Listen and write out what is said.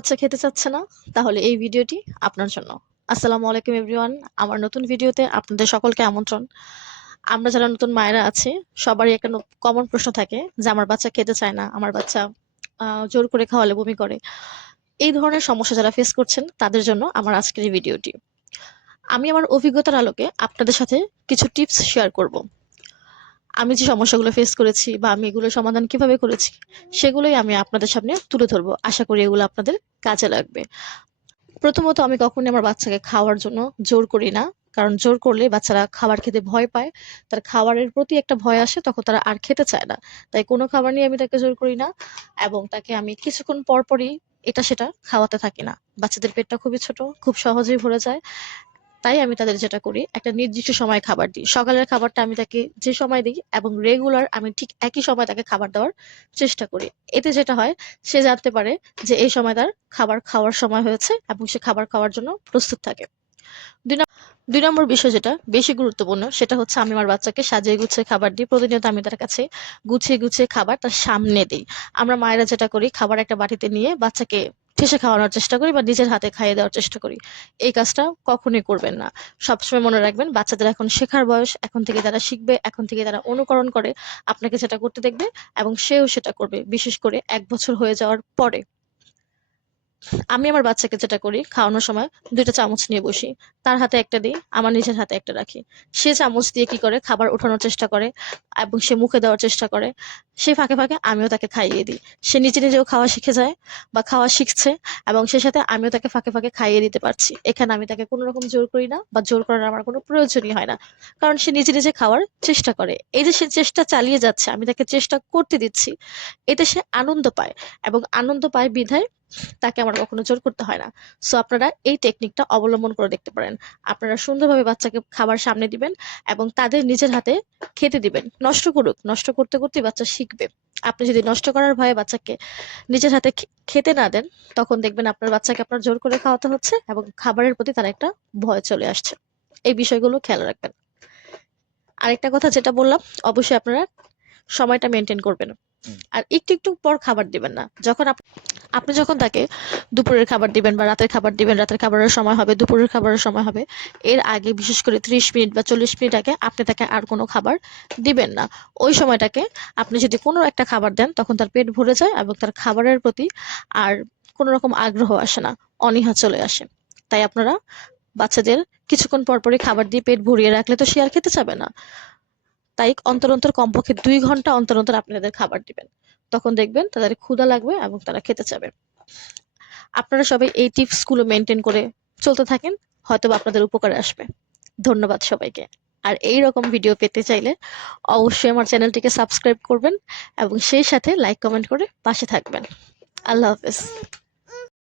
বাচ্চা খেতে চাচ্ছে না, তাহলে এই ভিডিওটি আপনার জন্য। আসসালামু আলাইকুম এভরিওয়ান। আমার নতুন ভিডিওতে আপনাদের সকলকে আমন্ত্রণ। আমরা যারা নতুন মায়েরা আছি, সবারই একটা কমন প্রশ্ন থাকে যে আমার বাচ্চা খেতে চায় না, আমার বাচ্চা জোর করে খাওয়ালে বমি করে। এই ধরনের সমস্যা যারা ফেস করছেন তাদের জন্য আমার আজকের এই ভিডিওটি। আমি আমার অভিজ্ঞতার আলোকে আপনাদের সাথে কিছু টিপস শেয়ার করব। আমি যে সমস্যাগুলো ফেস করেছি বা আমি এগুলোর সমাধান কিভাবে করেছি, সেগুলোই আমি আপনাদের সামনে তুলে ধরবো। আশা করি এগুলো আপনাদের কাজে লাগবে। প্রথমত, আমি কখনোই আমার বাচ্চাকে খাওয়ার জন্য জোর করি না। কারণ জোর করলে বাচ্চারা খাবার খেতে ভয় পায়। তার খাবারের প্রতি একটা ভয় আসে, তখন তারা আর খেতে চায় না। তাই কোনো খাবার নিয়ে আমি তাকে জোর করি না, এবং তাকে আমি কিছুক্ষণ পর পরই এটা সেটা খাওয়াতে থাকি না। বাচ্চাদের পেটটা খুবই ছোট, খুব সহজেই ভরে যায়। তাই আমি তাদের যেটা করি, একটা নির্দিষ্ট সময়ে খাবার দিই। সকালের খাবারটা আমি তাকে যে সময় দিই এবং রেগুলার আমি ঠিক একই সময় তাকে খাবার দেওয়ার চেষ্টা করি। এতে যেটা হয়, সে জানতে পারে যে এই সময় তার খাবার খাওয়ার সময় হয়েছে এবং সে খাবার খাওয়ার জন্য প্রস্তুত থাকে। দুই নম- 2 নম্বর বিষয় যেটা বেশি গুরুত্বপূর্ণ, সেটা হচ্ছে আমি আমার বাচ্চাকে সাজিয়ে গুছিয়ে খাবার দিই। প্রতিনিয়ত আমি তার কাছে গুছিয়ে গুছিয়ে খাবার তার সামনে দিই। আমরা মায়েরা যেটা করি, খাবার একটা বাটিতে নিয়ে বাচ্চাকে ঠেসে খাওয়ানোর চেষ্টা করি বা নিজের হাতে খাইয়ে দেওয়ার চেষ্টা করি। এই কাজটা কখনোই করবেন না। সবসময় মনে রাখবেন, বাচ্চাদের এখন শেখার বয়স, এখন থেকে তারা শিখবে, এখন থেকে তারা অনুকরণ করে আপনাকে যেটা করতে দেখবে, এবং সেও সেটা করবে, বিশেষ করে 1 বছর হয়ে যাওয়ার পরে। আমি আমার বাচ্চাকে যেটা করি, খাওয়ানোর সময় 2টা চামচ নিয়ে বসি। তার হাতে একটা দিই, আমার নিজের হাতে একটা রাখি। সে চামচ দিয়ে কি করে খাবার ওঠানোর চেষ্টা করে এবং সে মুখে দেওয়ার চেষ্টা করে। সে ফাঁকে ফাঁকে আমিও তাকে খাইয়ে দিই। সে নিজে নিজেও খাওয়া শিখে যায় বা খাওয়া শিখছে, এবং সে সাথে আমিও তাকে ফাঁকে ফাঁকে খাইয়ে দিতে পারছি। এখানে আমি তাকে কোনো রকম জোর করি না, বা জোর করার আমার কোনো প্রয়োজনই হয় না। কারণ সে নিজে নিজে খাওয়ার চেষ্টা করে। এই যে সে চেষ্টা চালিয়ে যাচ্ছে, আমি তাকে চেষ্টা করতে দিচ্ছি, এতে সে আনন্দ পায়, এবং আনন্দ পায় বিধায় তাকে আমার কখনো জোর করতে হয় না। সো আপনারা এই টেকনিকটা অবলম্বন করে দেখতে পারেন। আপনারা সুন্দরভাবে বাচ্চাকে খাবার সামনে দিবেন এবং তাদের নিজের হাতে খেতে দিবেন। নষ্ট করুক, নষ্ট করতে করতে বাচ্চা শিখবে। আপনি যদি নষ্ট করার ভয়ে বাচ্চাকে নিজের হাতে খেতে না দেন, তখন দেখবেন আপনার বাচ্চাকে আপনার জোর করে খাওয়াতে হচ্ছে এবং খাবারের প্রতি তার একটা ভয় চলে আসছে। এই বিষয়গুলো খেয়াল রাখবেন। আরেকটা কথা যেটা বললাম, অবশ্যই আপনারা সময়টা মেনটেন করবেন। আর একটু একটু পর খাবার দিবেন না। আপনি যখন তাকে দুপুরের খাবার দিবেন বা রাতের খাবার দিবেন, রাতের খাবারের সময় হবে, দুপুরের খাবারের সময় হবে, এর আগে বিশেষ করে 30 মিনিট বা 40 মিনিট আগে আপনি তাকে আর কোনো খাবার দিবেন না। ওই সময়টাকে আপনি যদি কোনো একটা খাবার দেন, তখন তার পেট ভরে যায় এবং তার খাবারের প্রতি আর কোনো রকম আগ্রহ আসে না, অনীহা চলে আসে। তাই আপনারা বাচ্চাদের কিছুক্ষণ পর পরই খাবার দিয়ে পেট ভরিয়ে রাখলে তো সে আর খেতে চাবে না। তাই অন্তর অন্তর, কমপক্ষে 2 ঘন্টা অন্তর অন্তর আপনি তাদের খাবার দিবেন। তখন দেখবেন তাদের ক্ষুধা লাগবে এবং তারা খেতে চাবে। আপনারা সবাই এই টিপস গুলো মেনটেন করে চলতে থাকেন, হয়তো বা আপনাদের উপকারে আসবে। ধন্যবাদ সবাইকে। আর এই রকম ভিডিও পেতে চাইলে অবশ্যই আমার চ্যানেলটিকে সাবস্ক্রাইব করবেন এবং সেই সাথে লাইক কমেন্ট করে পাশে থাকবেন। আল্লাহ হাফেজ।